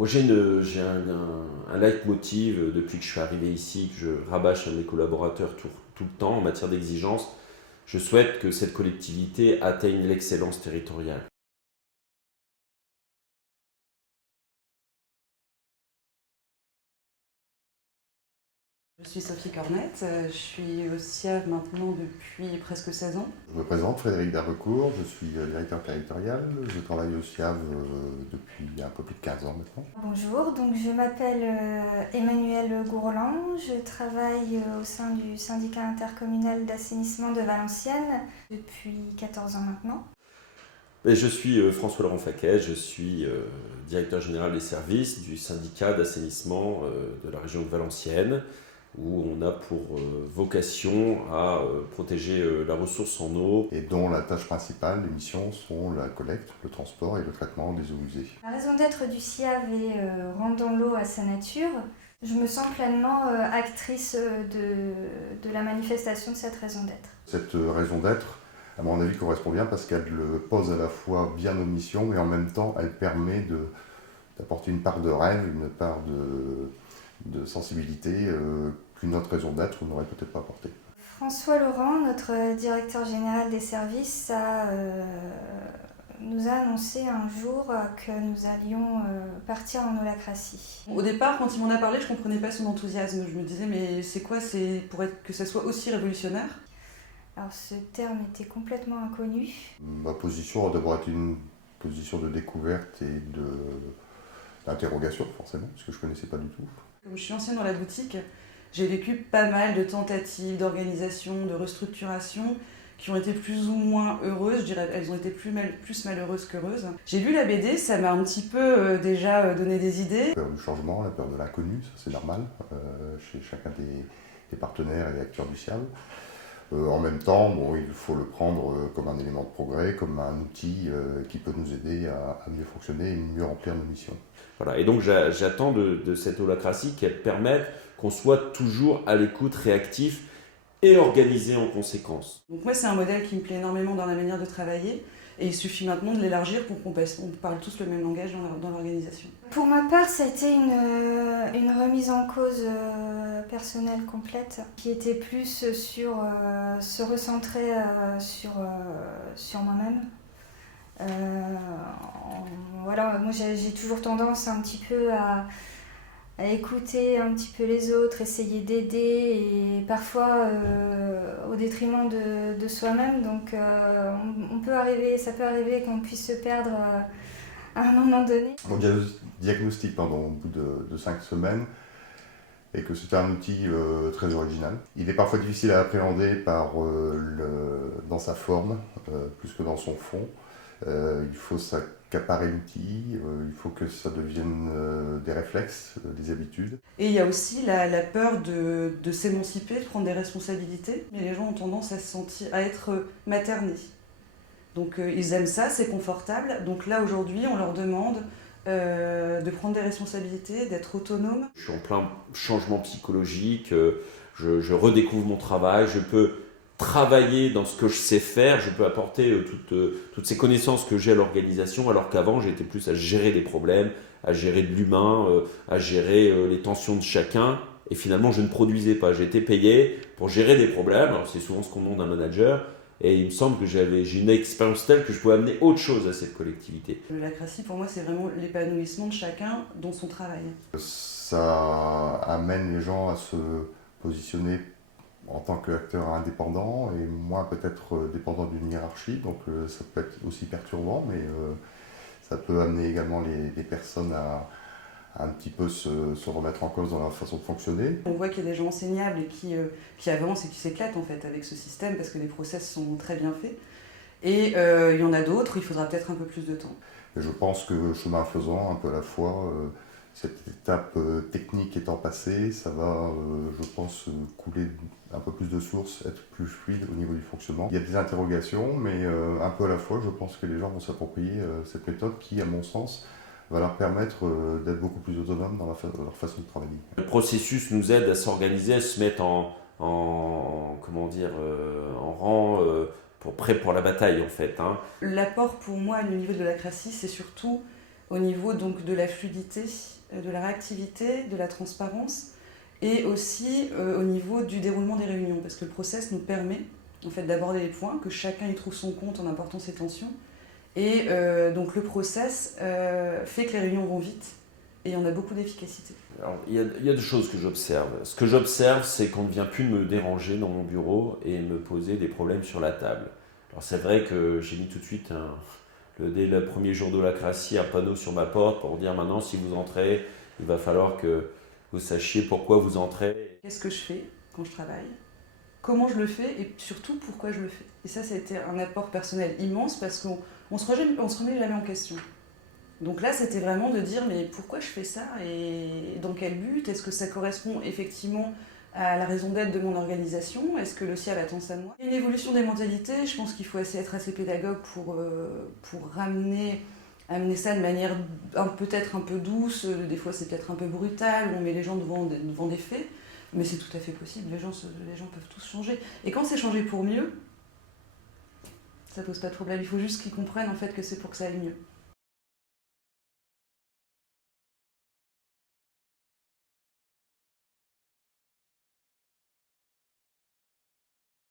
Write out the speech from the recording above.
Moi, j'ai un leitmotiv depuis que je suis arrivé ici, que je rabâche à mes collaborateurs tout le temps en matière d'exigence. Je souhaite que cette collectivité atteigne l'excellence territoriale. Je suis Sophie Cornette, je suis au SIAV maintenant depuis presque 16 ans. Je me présente, Frédéric Darbecourt, je suis directeur territorial. Je travaille au SIAV depuis un peu plus de 15 ans maintenant. Bonjour, donc je m'appelle Emmanuelle Gourland, je travaille au sein du syndicat intercommunal d'assainissement de Valenciennes depuis 14 ans maintenant. Et je suis François-Laurent Faquet, je suis directeur général des services du syndicat d'assainissement de la région de Valenciennes, où on a pour vocation à protéger la ressource en eau. Et dont la tâche principale, les missions sont la collecte, le transport et le traitement des eaux usées. La raison d'être du SIAV est rendons l'eau à sa nature. Je me sens pleinement actrice de la manifestation de cette raison d'être. Cette raison d'être, à mon avis, correspond bien parce qu'elle pose à la fois bien nos missions et en même temps elle permet d'apporter une part de rêve, une part de sensibilité qu'une autre raison d'être n'aurait peut-être pas apporté. François Laurent, notre directeur général des services, nous a annoncé un jour que nous allions partir en holacratie. Au départ, quand il m'en a parlé, je ne comprenais pas son enthousiasme. Je me disais, mais c'est quoi, c'est pour que ça soit aussi révolutionnaire? Alors ce terme était complètement inconnu. Ma position a d'abord été une position de découverte et d'interrogation, forcément, parce que je ne connaissais pas du tout. Comme je suis ancienne dans la boutique, j'ai vécu pas mal de tentatives d'organisation, de restructuration qui ont été plus ou moins heureuses. Je dirais elles ont été plus malheureuses qu'heureuses. J'ai lu la BD, ça m'a un petit peu déjà donné des idées. La peur du changement, la peur de l'inconnu, ça c'est normal chez chacun des partenaires et acteurs du SIAV. En même temps, bon, il faut le prendre comme un élément de progrès, comme un outil qui peut nous aider à mieux fonctionner et mieux remplir nos missions. Voilà. Et donc j'attends de cette holacratie qu'elle permette qu'on soit toujours à l'écoute, réactif et organisé en conséquence. Donc moi, c'est un modèle qui me plaît énormément dans la manière de travailler. Et il suffit maintenant de l'élargir pour qu'on parle tous le même langage dans l'organisation. Pour ma part, ça a été une remise en cause personnelle complète, qui était plus sur se recentrer sur moi-même. Voilà, moi j'ai toujours tendance un petit peu à écouter un petit peu les autres, essayer d'aider et parfois au détriment de soi-même. Donc ça peut arriver qu'on puisse se perdre à un moment donné. Mon diagnostic au bout de 5 semaines et que c'était un outil très original. Il est parfois difficile à appréhender dans sa forme plus que dans son fond. Il faut s'accaparer l'outil, il faut que ça devienne des réflexes, des habitudes. Et il y a aussi la peur de s'émanciper, de prendre des responsabilités. Mais les gens ont tendance à être maternés. Donc ils aiment ça, c'est confortable. Donc là aujourd'hui, on leur demande de prendre des responsabilités, d'être autonomes. Je suis en plein changement psychologique, je redécouvre mon travail, je peux travailler dans ce que je sais faire, je peux apporter toutes ces connaissances que j'ai à l'organisation, alors qu'avant j'étais plus à gérer des problèmes, à gérer de l'humain, à gérer les tensions de chacun, et finalement je ne produisais pas. J'étais payé pour gérer des problèmes, alors c'est souvent ce qu'on demande d'un manager, et il me semble que j'ai une expérience telle que je pouvais amener autre chose à cette collectivité. L'holacratie, pour moi, c'est vraiment l'épanouissement de chacun dans son travail. Ça amène les gens à se positionner en tant qu'acteur indépendant et moins peut-être dépendant d'une hiérarchie. Donc ça peut être aussi perturbant, mais ça peut amener également les personnes à un petit peu se remettre en cause dans leur façon de fonctionner. On voit qu'il y a des gens enseignables et qui avancent et qui s'éclatent en fait avec ce système parce que les process sont très bien faits. Et il y en a d'autres où il faudra peut-être un peu plus de temps. Et je pense que chemin faisant, un peu à la fois, cette étape technique étant passée, ça va, je pense, couler un peu plus de sources, être plus fluide au niveau du fonctionnement. Il y a des interrogations, mais un peu à la fois, je pense que les gens vont s'approprier cette méthode qui, à mon sens, va leur permettre d'être beaucoup plus autonomes dans leur façon de travailler. Le processus nous aide à s'organiser, à se mettre en rang prêt pour la bataille en fait. L'apport pour moi au niveau de l'holacratie, c'est surtout au niveau donc de la fluidité, de la réactivité, de la transparence, et aussi au niveau du déroulement des réunions, parce que le process nous permet en fait d'aborder les points, que chacun y trouve son compte en apportant ses tensions, et donc le process fait que les réunions vont vite, et on a beaucoup d'efficacité. Alors, il y a deux choses que j'observe. Ce que j'observe, c'est qu'on ne vient plus me déranger dans mon bureau et me poser des problèmes sur la table. Alors c'est vrai que j'ai mis tout de suite, dès le premier jour de l'Acratie, un panneau sur ma porte pour dire maintenant, si vous entrez, il va falloir que vous sachiez pourquoi vous entrez. Qu'est-ce que je fais quand je travaille ? Comment je le fais et surtout pourquoi je le fais. Et ça a été un apport personnel immense parce qu'on ne se remet jamais en question. Donc là, c'était vraiment de dire mais pourquoi je fais ça et dans quel but ? Est-ce que ça correspond effectivement à la raison d'être de mon organisation ? Est-ce que le ciel attend ça de moi ? Une évolution des mentalités, je pense qu'il faut être assez pédagogue pour amener ça de manière peut-être un peu douce. Des fois, c'est peut-être un peu brutal, où on met les gens devant des faits. Mais c'est tout à fait possible, les gens peuvent tous changer. Et quand c'est changé pour mieux, ça pose pas de problème. Il faut juste qu'ils comprennent en fait que c'est pour que ça aille mieux.